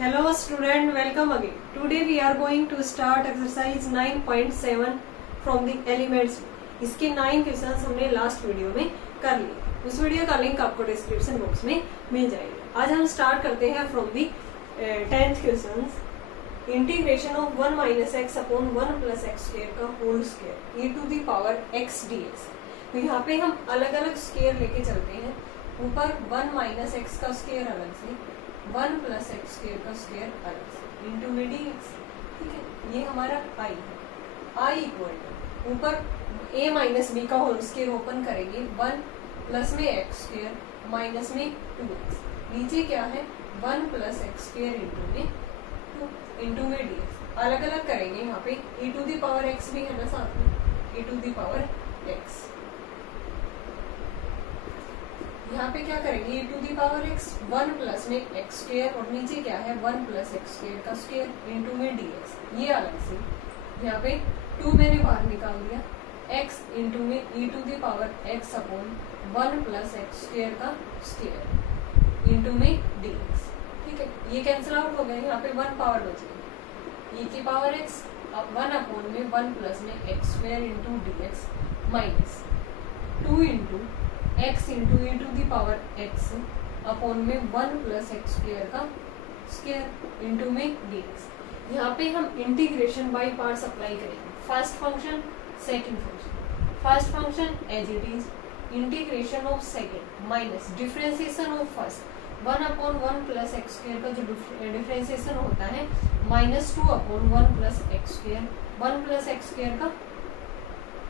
Hello student, welcome again. Today we are going to start exercise 9.7 from the elements. इसके 9 questions हमने last video में कर लिए. उस वीडियो का लिंक आपको डिस्क्रिप्शन बॉक्स में मिल जाएगा. आज हम स्टार्ट करते हैं from the 10th questions. Integration of 1 minus x upon 1 plus x square का whole square e to the power x dx. तो यहाँ पे हम अलग अलग स्क्वायर लेके चलते हैं. ऊपर 1 माइनस एक्स का स्क्वायर अलग से, 1 प्लस एक्स स्क्वायर का स्क्वायर अलग से इंटू में dx. ठीक है, ये हमारा i है. i इक्वल टू ऊपर a माइनस बी का होल स्क्वायर ओपन करेंगे, 1 प्लस में एक्स स्क्वायर माइनस में 2x. नीचे क्या है 1 प्लस एक्स स्क्वायर इंटू में dx. अलग अलग करेंगे. यहाँ पे e to the power x भी है ना साथ में, e to the power x. यहाँ पे क्या करेंगे e to the power x 1 plus में एक्स स्क्वायर और नीचे क्या है 1 प्लस एक्स स्क्वायर का स्क्वायर इंटू में dx. ये अलग से. यहाँ पे 2 मैंने बाहर निकाल दिया. x इंटू में e to the power x upon 1 plus x square का स्क्वायर इंटू में dx. ठीक है, ये कैंसिल आउट हो गया. यहाँ पे 1 पावर बचेगी. e की पावर x 1 अपॉन में 1 प्लस में x square into dx minus 2 into x into e to the power x upon में 1 प्लस एक्स स्क्वायर का स्क्वायर इंटू में dx. यहाँ पे हम इंटीग्रेशन बाय पार्ट्स अप्लाई करेंगे. First function, second function. First function as it is, integration of second minus differentiation of first 1 upon 1 plus x square का जो differentiation होता है minus 2 upon 1 plus x square. 1 plus x square का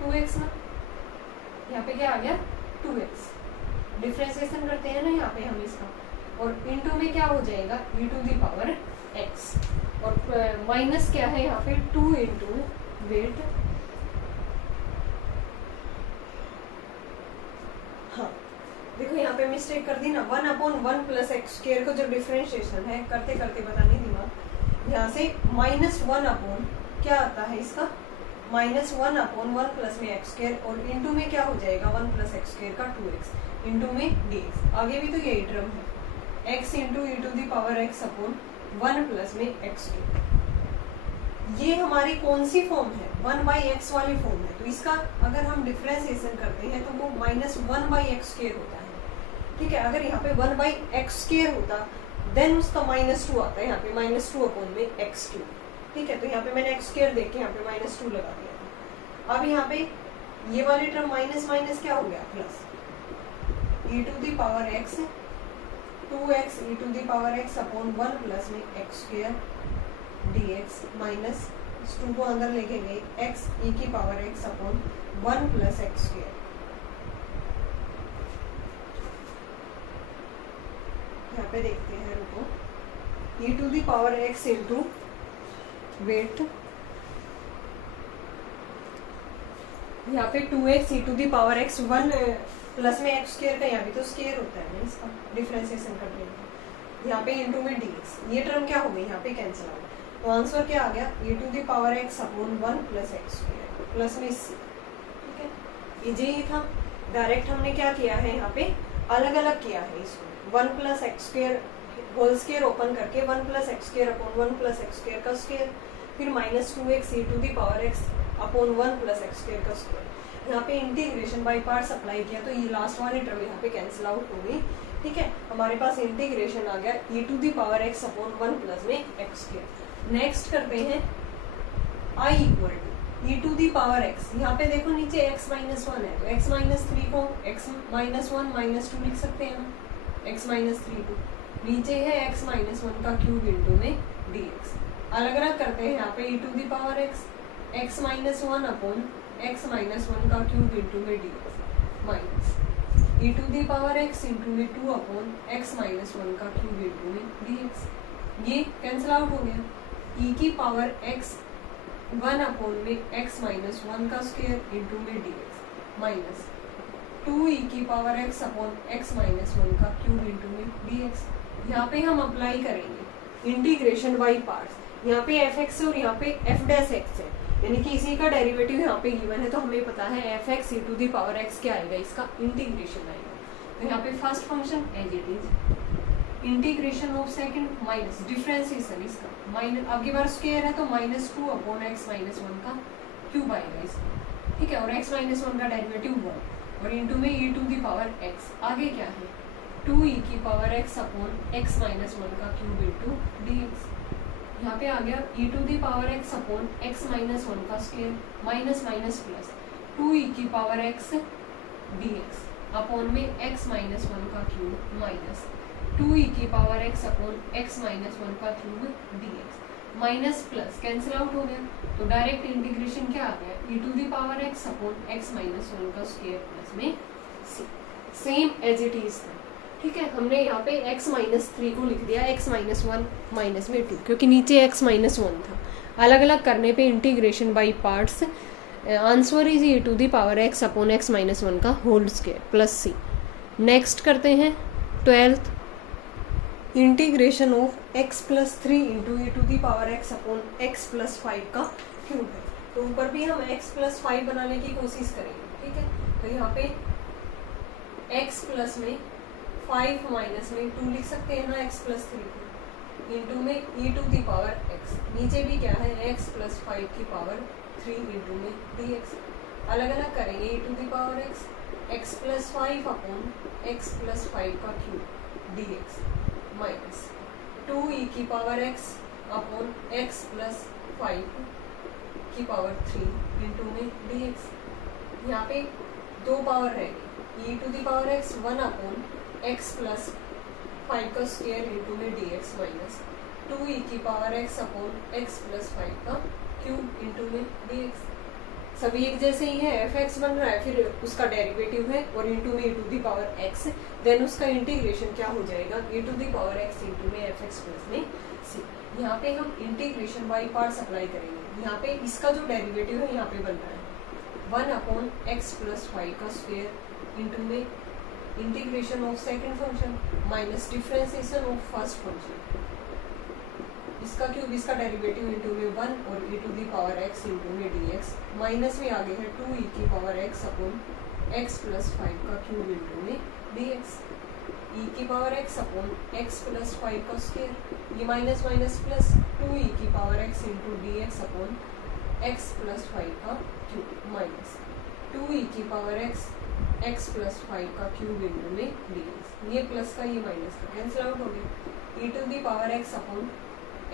2x ना, यहाँ पे क्या आ गया 2x. डिफरेंशिएशन करते हैं ना यहाँ पे हम इसका, और इनटू में क्या हो जाएगा e to the power x. और माइनस क्या है यहाँ पे 2 इंटू वेट. हाँ देखो यहाँ पे मिस्टेक कर दी ना. 1 अपॉन 1 प्लस एक्स स्क्वायर का जो डिफरेंशिएशन है करते करते पता नहीं दिमाग, यहाँ से माइनस 1 अपॉन क्या आता है इसका माइनस 1 अपॉन 1 प्लस में एक्स स्क्वायर और इंटू में क्या हो जाएगा 1 प्लस एक्स स्क्वायर का 2x इंटू में dx. आगे भी तो यही टर्म है x into e to the power x upon 1 plus में एक्स स्क्वायर. ये हमारी कौन सी फॉर्म है 1 बाई एक्स वाली फॉर्म है. तो इसका अगर हम डिफरेंशिएशन करते हैं तो वो माइनस 1 बाई एक्स स्क्वायर होता है. ठीक है, अगर यहाँ पे 1 बाई एक्स स्क्वायर होता देन उसका माइनस 2 आता है. यहाँ पे माइनस 2 अपॉन में एक्स क्यूब. ठीक है, तो यहाँ पे मैंने एक्स स्क्वायर देख के यहाँ पे माइनस 2 लगा दिया था. अब यहाँ पे ये वाली टर्म माइनस माइनस क्या हो गया plus e to the power x 2x e to the power x upon 1 plus में एक्स स्क्वायर dx माइनस 2 को अंदर लेके गए x e की power x upon 1 plus x square. यहाँ पे देखते हैं, रुको, e to the power x into wait. यहाँ पे 2x e to the power x 1 plus में एक्स स्क्वायर का यहाँ भी तो स्क्वायर होता है ना इसका डिफरेंशिएशन करने में. यहाँ पे इंटू में dx. ये टर्म क्या हो गई यहाँ पे कैंसिल हो गया. तो आंसर क्या आ गया e to the power x upon 1 plus x square plus में c. ठीक है, ये था. डायरेक्ट हमने क्या किया है यहाँ पे अलग अलग किया है इसको. 1 plus x square whole square open करके 1 plus x square upon 1 plus x square का स्क्वायर, फिर minus 2x e to the power x upon 1 plus x square का स्क्वायर. यहाँ पे इंटीग्रेशन बाय पार्ट्स अप्लाई किया तो ये लास्ट वाली टर्म यहाँ पे कैंसिल आउट हो गई. ठीक है, हमारे पास इंटीग्रेशन आ गया e to the power x upon 1 plus में एक्स स्क्वायर. नेक्स्ट करते हैं i equal to e to the power x. यहाँ पे देखो नीचे x माइनस 1 है तो x माइनस 3 को x माइनस 1 माइनस 2 लिख सकते हैं ना. x माइनस 3 को नीचे है x माइनस 1 का क्यूब इंटू में dx. अलग अलग करते हैं. यहाँ पे e to the power x minus 1 upon x minus 1 का क्यूब इंटू में dx minus e to the power x into में 2 अपॉन x माइनस 1 का क्यूब इंटू में dx. ये कैंसिल आउट हो गया. e की पावर x 1 अपॉन में x माइनस 1 का स्क्वायर इंटू में dx माइनस 2 e की power x upon x minus 1 का क्यूब इंटू में dx. यहाँ पे हम अप्लाई करेंगे इंटीग्रेशन बाय पार्ट्स. यहाँ पे fx और यहाँ पे f डैश x है, यानी कि इसी का डेरिवेटिव यहाँ पे गिवन है. तो हमें पता है fx e to the power x क्या आएगा, इसका इंटीग्रेशन आएगा. तो यहाँ पे first function as it is integration of second minus differentiation इसका माइनस, अब की बार स्क्वायर है तो -2 अपॉन x माइनस 1 का क्यूब आएगा इसका, ठीक है। और x माइनस 1 का डेरिवेटिव 1 और इनटू में e to the power x, आगे क्या है 2e की power x upon x minus 1 का क्यूब इनटू dx। यहाँ पे आ गया e to the power x upon x minus 1 का square minus minus plus 2e की पावर x dx अपॉन में x माइनस 1 का क्यूब माइनस 2e की power x upon x minus 1 का cube dx, minus plus cancel out हो गया तो direct integration क्या आ गया e to the power x upon x minus 1 का स्क्वायर प्लस में c, same as it is था, ठीक है। हमने यहाँ पे x माइनस 3 को लिख दिया x माइनस 1 माइनस में 2, क्योंकि नीचे x माइनस 1 था। अलग अलग करने पे integration by parts, answer is e to the power x upon x minus 1 का whole square plus c। Next करते हैं 12th, integration of x plus 3 into e to the power x upon x plus 5 का cube है। तो ऊपर भी हम x plus 5 बनाने की कोशिश करेंगे, ठीक है। तो यहाँ पे x प्लस में 5 माइनस में 2 लिख सकते हैं ना, x प्लस 3 को इंटू में e to the power x, नीचे भी क्या है x प्लस 5 की पावर 3 इंटू में dx। अलग अलग करेंगे e to the power x plus 5 upon x plus 5 का क्यूब dx माइनस 2e की power x upon x plus 5 की पावर 3 इंटू में dx। यहाँ पे 2 पावर रहेगी e to the power x 1 upon x plus 5 का स्क्वायर इंटू में dx minus 2e की power x upon x plus 5 का क्यूब इंटू में dx। सभी एक जैसे ही है, fx बन रहा है, फिर उसका डेरिवेटिव है और इंटू में e to the power x, then उसका इंटीग्रेशन क्या हो जाएगा e to the power x into में fx प्लस में c। यहाँ पे हम इंटीग्रेशन बाई पार्ट्स अप्लाई करेंगे। यहाँ पे इसका जो डेरिवेटिव है यहाँ पे बन रहा है 1 अपॉन x प्लस 5 का स्क्वायर इंटू में integration of second function minus differentiation of first function, इसका क्यूब इसका डेरिवेटिव इंटू में 1 और e to the power x into में dx, माइनस में आगे है 2e की power x upon x plus 5 का क्यूब इंटू में dx, e की power x upon x plus 5 का स्क्वायर, ये माइनस माइनस प्लस 2e की power x into dx upon x plus 5 का क्यूब माइनस 2e की पावर x प्लस 5 का cube into में dx। ये प्लस का ये माइनस का कैंसिल आउट हो गया, e to the power x upon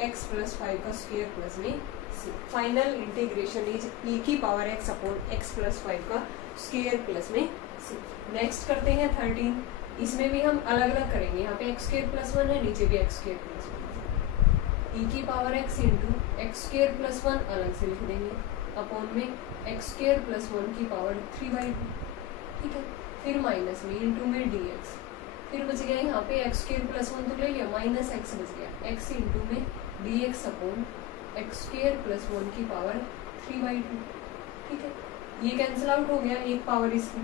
x plus 5 का स्क्वायर प्लस में c। Final integration is e की power x upon x plus 5 का स्क्वायर प्लस में c। नेक्स्ट करते हैं 13, इसमें भी हम अलग अलग करेंगे। यहाँ पे x स्क्वायर प्लस 1 है, नीचे भी x स्क्वायर प्लस 1, e की power x into x square plus 1 अलग से लिख देंगे अपॉन में x स्क्वायर प्लस 1 की पावर 3/2, ठीक है। फिर माइनस में इंटू में dx, फिर बच गया यहाँ पे x स्क्वायर प्लस 1 तो ले लिया, माइनस x बच गया, x इंटू में dx upon x square plus 1 की पावर 3/2, ठीक है। ये कैंसिल आउट हो गया, एक पावर इसकी,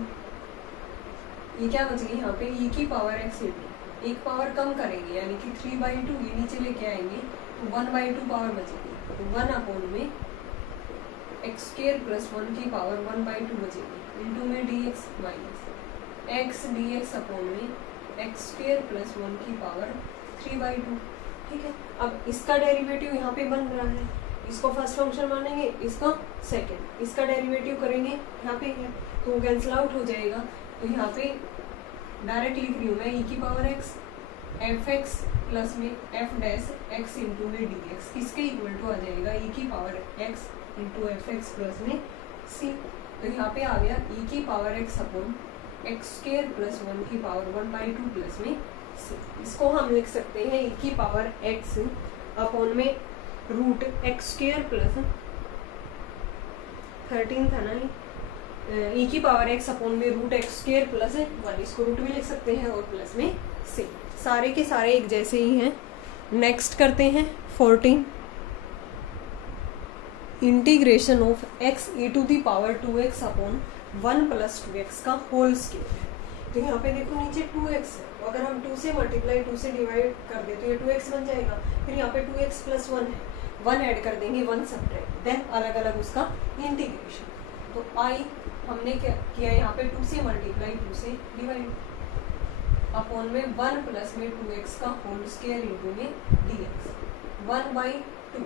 ये क्या बच गई यहाँ पे e की पावर x इंटू एक पावर कम करेंगे यानी कि 3/2, ये नीचे लेके आएंगे तो 1/2 पावर बचेगी, तो 1 अपॉन में x स्क्वायर प्लस 1 की पावर 1/2 बचेगी इंटू में dx minus x dx upon में x स्क्वायर प्लस 1 की पावर 3/2, ठीक है। अब इसका डेरिवेटिव यहाँ पे बन रहा है, इसको फर्स्ट फंक्शन मानेंगे, इसका सेकंड, इसका डेरिवेटिव करेंगे यहाँ पे है तो कैंसिल आउट हो जाएगा। तो यहाँ पे डायरेक्ट लिख रही हूँ मैं e की पावर x fx प्लस में f डैश x इंटू में dx, इसके इक्वल टू आ जाएगा e की power x into fx plus में c। तो यहाँ पे आ गया e की power x upon x square plus 1 की पावर 1/2 प्लस में c। इसको हम लिख सकते हैं e की पावर x अपॉन में रूट x स्क्वायर प्लस 13 था ना, e की पावर x अपॉन में रूट x स्क्वायर प्लस 1, इसको रूट भी लिख सकते हैं और प्लस में c। सारे के सारे एक जैसे ही हैं। नेक्स्ट करते हैं 14, integration of x e to the power 2x upon 1 plus 2x का होल स्क्वायर। तो यहाँ पे देखो नीचे 2x है, तो अगर हम 2 से मल्टीप्लाई 2 से डिवाइड कर दे तो ये 2x बन जाएगा। फिर यहाँ पे 2x प्लस 1 है, 1 ऐड कर देंगे, 1 सब्ट्रैक्ट, देन अलग अलग उसका इंटीग्रेशन। तो i हमने क्या किया यहाँ पे 2 से मल्टीप्लाई 2 से डिवाइड, अपॉन में 1 प्लस में 2x का होल स्क्वायर इंटू में dx 1/2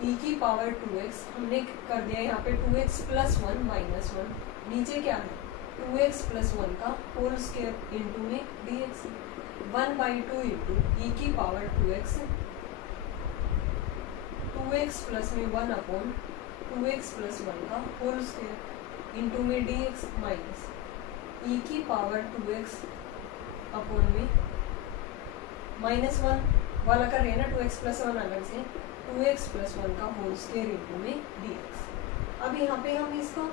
e की पावर 2x हमने कर दिया यहाँ पे 2x प्लस 1 माइनस 1, नीचे क्या है 2x प्लस 1 का होल स्क्वायर इंटू में dx 1/2 इंटू e की पावर 2x 2x प्लस में 1 अपॉन 2x प्लस 1 का होल स्क्वायर इंटू में dx माइनस e की पावर 2x अपॉन में माइनस 1 वाला कर रहे हैं ना 2x प्लस 1 अलग से 2x प्लस 1 का होल स्क्वायर इंटू में dx। अब यहाँ पे हम इसको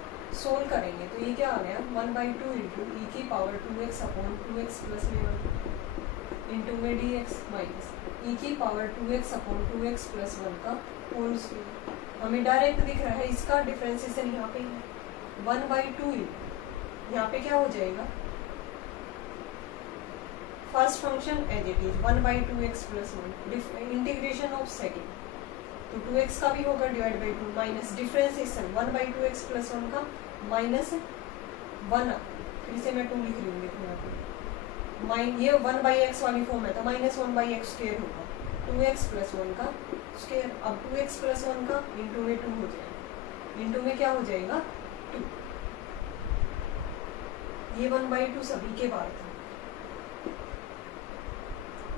सोल्व करेंगे तो ये क्या आ गया 1/2 इंटू ई की power 2x upon 2x plus में 1 इंटू में dx माइनस ई की power 2x upon 2x plus 1 का होल स्क्वायर। हमें डायरेक्ट दिख रहा है, इसका डिफरेंशिएशन यहाँ पे है 1/2 इंटू यहाँ पे क्या हो जाएगा first function as it is 1/2x plus 1 integration of second तो 2x का भी होगा divide by 2 minus differentiation 1/2x plus 1 का माइनस 1 फिर से मैं 2 लिख रही हूँ देखो यहाँ पे ये 1/x वाली फॉर्म है तो माइनस 1/x स्क्वायर होगा 2x प्लस 1 का स्क्वायर। अब 2x प्लस 1 का इंटू में 2 हो जाएगा, इंटू में क्या हो जाएगा 2, ये 1/2 सभी के बाद था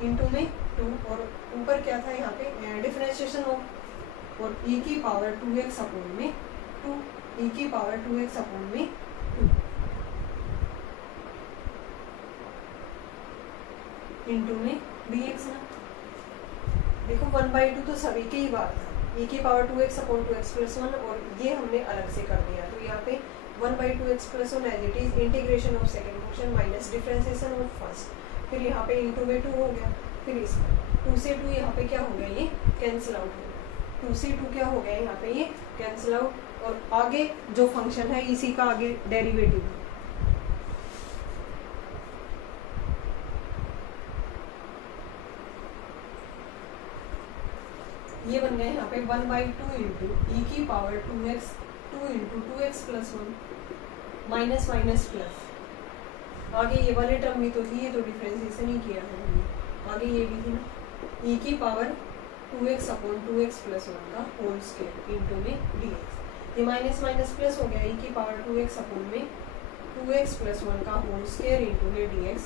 इंटू में 2 और ऊपर क्या था यहाँ पे डिफरेंशिएशन ऑफ और e की पावर 2x अपॉन में 2 e की पावर 2x अपॉन में 2 इंटू में dx ना देखो 1/2 तो सभी के ही बात था e की power 2x upon 2x plus 1 और ये हमने अलग से कर दिया तो यहाँ पे 1/2x plus 1 as it is integration of second function minus differentiation of first फिर यहाँ पे इंटू में 2 हो गया फिर इसका 2 से 2 यहाँ पे क्या हो गया ये कैंसिल आउट हो गया 2 से 2 क्या हो गया यहाँ पे ये कैंसिल आउट और आगे जो फंक्शन है इसी का आगे डेरिवेटिव ये बन गया यहाँ पे 1/2 इंटू ई की power 2x 2 into 2x plus 1 minus minus plus आगे ये वाले टर्म भी तो थी ये तो डिफरेंशिएशन ही किया है हमने आगे ये भी थी ना e की power 2x upon 2x plus 1 का होल स्क्वायर इंटू में dx ये माइनस माइनस प्लस हो गया e की पावर 2x अपॉन में 2x प्लस 1 का होल स्क्वायर इंटू में dx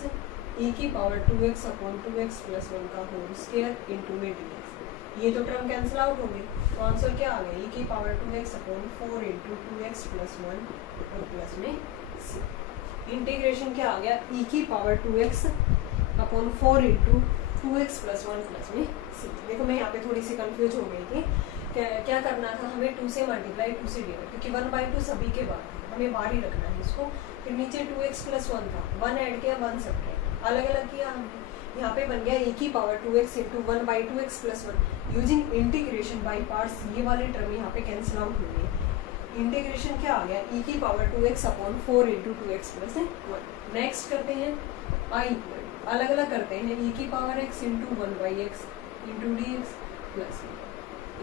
e की power 2x upon 2x plus 1 का होल स्क्वायर इंटू में dx ये तो टर्म कैंसिल आउट हो गई तो आंसर क्या आ गया e की power 2x upon 4 into 2x plus 1 और प्लस में c इंटीग्रेशन क्या आ गया e की power 2x upon 4 into 2x plus 1 plus में c। देखो मैं यहाँ पे थोड़ी सी कंफ्यूज हो गई थी क्या करना था हमें 2 से मल्टीप्लाई 2 से डिवाइड क्योंकि 1/2 सभी के बाद हमें बाहर ही रखना है इसको फिर नीचे 2x प्लस 1 था 1 ऐड किया 1 सब्ट्रैक्ट अलग अलग किया हमने यहाँ पे बन गया e की power 2x into 1/2x plus 1 using integration by parts ये वाले टर्म यहाँ पे कैंसिल आउट हो गए इंटीग्रेशन क्या आ गया e की power 2x upon 4 into 2x plus 1। Next करते हैं i इक्वल अलग अलग करते हैं e की power x into 1/x into dx plus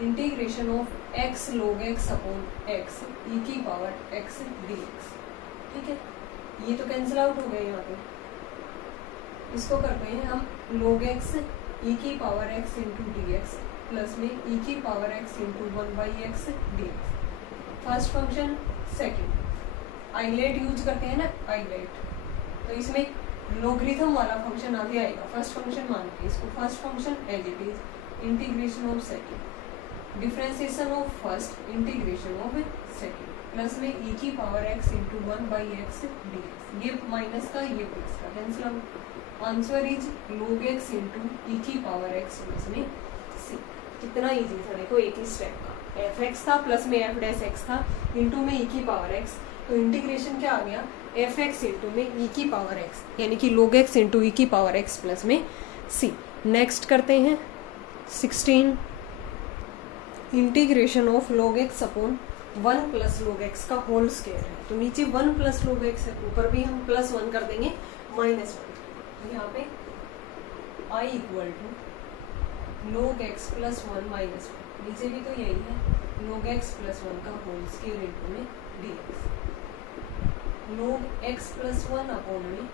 integration of x log x upon x e की पावर x dx। ठीक है ये तो कैंसिल आउट हो गए यहाँ पे इसको करते हैं हम log x e की power x into dx plus में e की power x into 1/x dx first function second ILATE use करते हैं ना आइलेट तो इसमें लोगरिथम वाला फंक्शन आगे आएगा फर्स्ट फंक्शन मान के इसको first function as it is integration of second differentiation of first integration of second plus में e की power x into 1/x dx ये माइनस का ये प्लस का cancel out answer is log x into e की power x plus में c। कितना easy था देखो एक ही स्टेप का fx था प्लस में f डैश x था इंटू में e की पावर x तो इंटीग्रेशन क्या आ गया fx इंटू में e की पावर x यानी कि log x इंटू e की पावर x प्लस में c। नेक्स्ट करते हैं 16 integration of log x upon 1 plus log x का होल स्क्वायर है तो नीचे 1 प्लस log x है ऊपर भी हम प्लस 1 कर देंगे माइनस 1 यहाँ पे i equal to log x plus 1 minus 1 नीचे भी तो यही है log x प्लस 1 का होल स्क्वायर इंटू में dx log x plus 1 upon में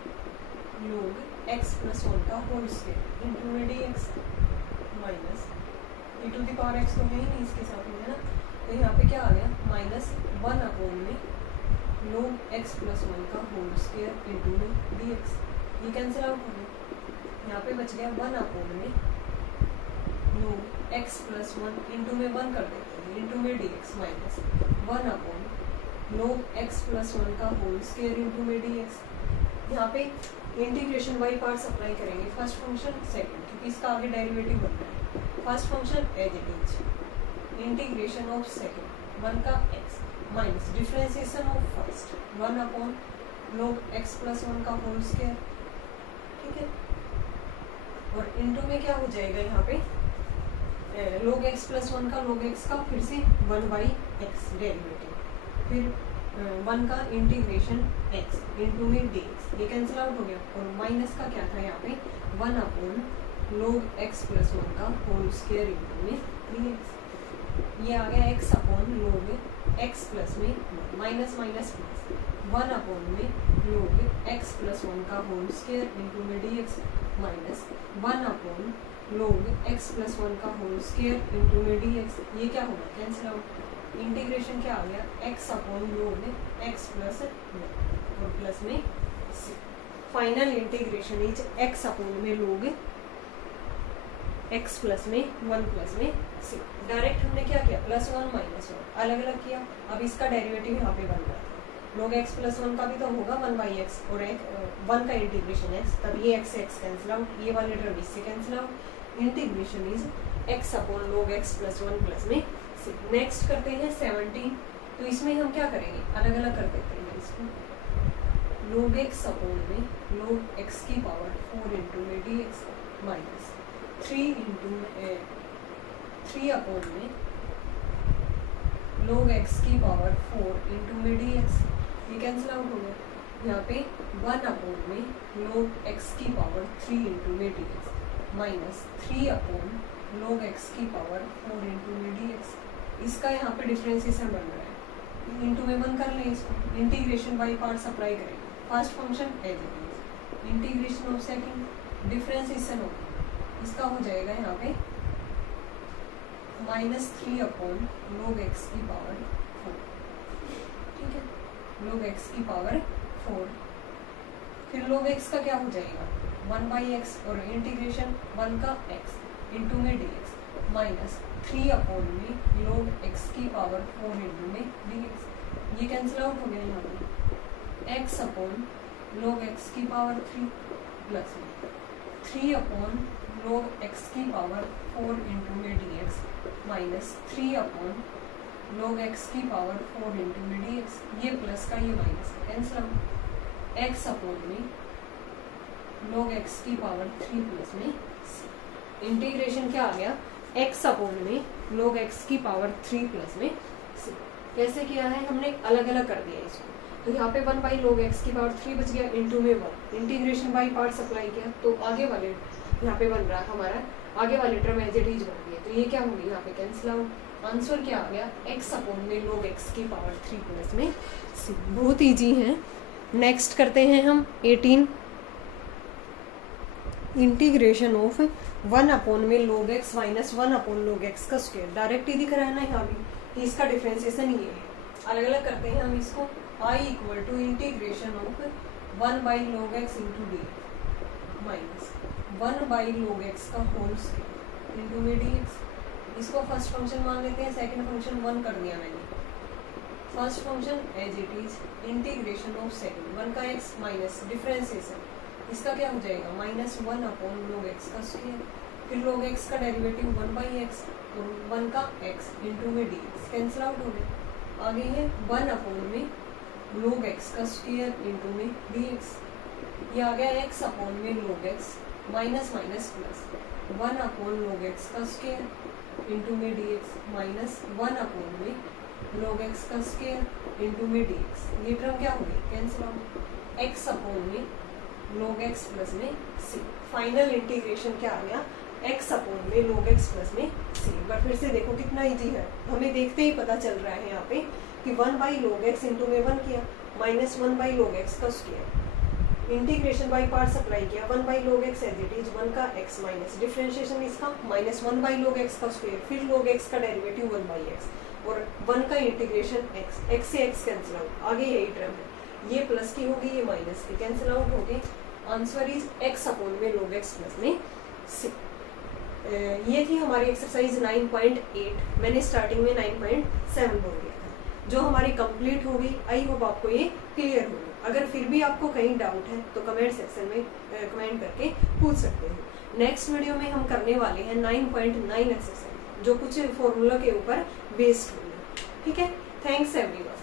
log x प्लस 1 का होल स्क्वायर इंटू में d x minus e to the power x तो है ही नहीं इसके साथ में, है ना, तो यहाँ पे क्या आ गया माइनस 1 अपॉन में log x प्लस 1 का होल स्क्वायर इंटू में डी एक्स, ये कैंसिल आउट हो गया। यहाँ पे बच गया 1 अपॉन में log x प्लस 1 इंटू में 1 कर देते हैं इंटू में d x minus 1 upon log x plus 1 का होल स्क्वायर इंटू में डी एक्स। यहाँ पे इंटीग्रेशन बाई पार्ट्स अप्लाई करेंगे, फर्स्ट फंक्शन सेकंड, क्योंकि इसका आगे डेरिवेटिव बन रहा है। First function as it is integration of second 1 का x minus differentiation of first 1 upon log x plus 1 का होल स्क्वायर, ठीक है, और इंटू में क्या हो जाएगा यहाँ पे log x प्लस 1 का log x का फिर से 1 बाई एक्स डेरिवेटिव, फिर 1 का इंटीग्रेशन x इंटू में डी एक्स, ये कैंसिल आउट हो गया, और माइनस का क्या था यहाँ पे 1 अपॉन log x प्लस 1 का होल स्क्वायर इंटू में डी एक्स, ये आ गया x upon log x plus में माइनस माइनस प्लस 1 अपॉन में log x प्लस 1 का होल स्क्वायर इंटू में d x minus 1 upon log x plus 1 का whole square into में डी एक्स, ये क्या होगा कैंसिल आउट, इंटीग्रेशन क्या आ गया x upon log x plus 1 और प्लस में c, final integration is x upon में log x प्लस में 1 प्लस में c। डायरेक्ट हमने क्या किया प्लस 1 माइनस 1 अलग अलग किया, अब इसका डेरिवेटिव यहाँ पे बन रहा था log x प्लस 1 का भी तो होगा 1 बाई एक्स और 1 का इंटीग्रेशन x, तब ये x से x कैंसिल आउट, ये वाले टर्म इससे cancel out, integration is x upon log x plus 1 plus में c। नेक्स्ट करते हैं 17, तो इसमें हम क्या करेंगे अलग अलग कर देते हैं इसको, log x अपॉन में log x की पावर 4 इंटू में डी एक्स माइनस 3 अपॉन में log x की पावर 4 इंटू में डी एक्स, ये कैंसिल आउट हो गया, यहाँ पे 1 अपॉन में log x की पावर 3 इंटू में d x minus 3 upon log x की पावर 4 इंटू में डी एक्स, इसका यहाँ पे डिफरेंशिएशन बन रहा है, इंटू में 1 कर लें इसको, इंटीग्रेशन बाई पार्ट्स अप्लाई करेंगे, first function as it is integration of second differentiation of, इसका हो जाएगा यहाँ पे माइनस 3 अपॉन log x की पावर 4, ठीक है, log x की पावर 4, फिर log x का क्या हो जाएगा 1 बाई एक्स और इंटीग्रेशन 1 का x इंटू में डी एक्स माइनस 3 अपॉन में log x की पावर 4 इंटू में डी एक्स, ये कैंसिल आउट हो गया यहाँ पे x अपॉन log x की power 3 plus 3 upon log x की पावर 4 इंटू में d x minus 3 upon log x की पावर 4 इंटू में डी एक्स, ये प्लस का ये minus cancel out, x upon में log x की पावर 3 प्लस में इंटीग्रेशन क्या आ गया x अपॉन में log x की पावर 3 प्लस में c। कैसे किया है हमने अलग अलग कर दिया इसको, तो यहाँ पे 1 बाई log x की पावर 3 बच गया इंटू में 1, इंटीग्रेशन बाई पार्ट्स अप्लाई किया, तो आगे वाले यहाँ पे बन रहा है हमारा आगे वाले टर्म एज इट इज बन गया, तो ये क्या होगी यहाँ पे कैंसिल आउट, आंसर क्या आ गया x अपॉन में log x की पावर 3 प्लस में c। बहुत ईजी है। नेक्स्ट करते हैं हम 18, इंटीग्रेशन ऑफ 1 अपॉन में log x minus 1 upon log x का स्क्वायर, डायरेक्ट ही दिख रहा है ना यहाँ भी, इसका डिफरेंशिएशन ये है, अलग अलग करते हैं हम इसको, i equal to integration of 1 by log x into d minus 1 by log x का होल स्क्वायर इंटू में डी एक्स, इसको फर्स्ट फंक्शन मान लेते हैं, सेकंड फंक्शन 1 कर दिया मैंने, first function as it is integration of second 1 का x माइनस डिफरेंशिएशन, इसका क्या हो जाएगा माइनस 1 अपॉन log x का स्क्वायर, फिर log x का डेरिवेटिव 1 बाई एक्स और 1 का x इंटू में डी एक्स कैंसिल आउट हो गया, आगे है 1 अपॉन में log x का स्क्वायर इंटू में डी एक्स, ये आ गया x अपॉन में log x minus minus plus 1 upon log x का स्क्वायर इंटू में डी एक्स माइनस 1 अपॉन में log x का स्क्वायर इंटू में डी एक्स, ये टर्म क्या हो गई कैंसिल आउट, x अपॉन में log x प्लस में c, फाइनल इंटीग्रेशन क्या आ गया x अपॉन में log x प्लस में c। एक बार फिर से देखो कितना इजी है, हमें देखते ही पता चल रहा है यहाँ पे कि 1 बाई log x इंटू में 1 किया माइनस 1 बाई log x का square integration by parts apply किया, 1 by log x as it is 1 का x माइनस डिफरेंशिएशन इसका माइनस 1 बाई log x का स्क्वायर, फिर log x का डेरिवेटिव 1 बाई x और 1 का इंटीग्रेशन x से x कैंसिल आउट, आगे यही टर्म है, ये प्लस की होगी ये माइनस की कैंसिल आउट होगी, आंसर इज x अपॉन में log x प्लस में c। ये थी हमारी एक्सरसाइज 9.8, मैंने स्टार्टिंग में 9.7 बोल दिया था, जो हमारी कंप्लीट होगी। आई होप आपको ये क्लियर होगी। अगर फिर भी आपको कहीं डाउट है तो कमेंट सेक्शन में कमेंट करके पूछ सकते हो। नेक्स्ट वीडियो में हम करने वाले हैं 9.9 एक्सरसाइज, जो कुछ फॉर्मूला के ऊपर बेस्ड होगी। ठीक है, थैंक्स एवरीवन।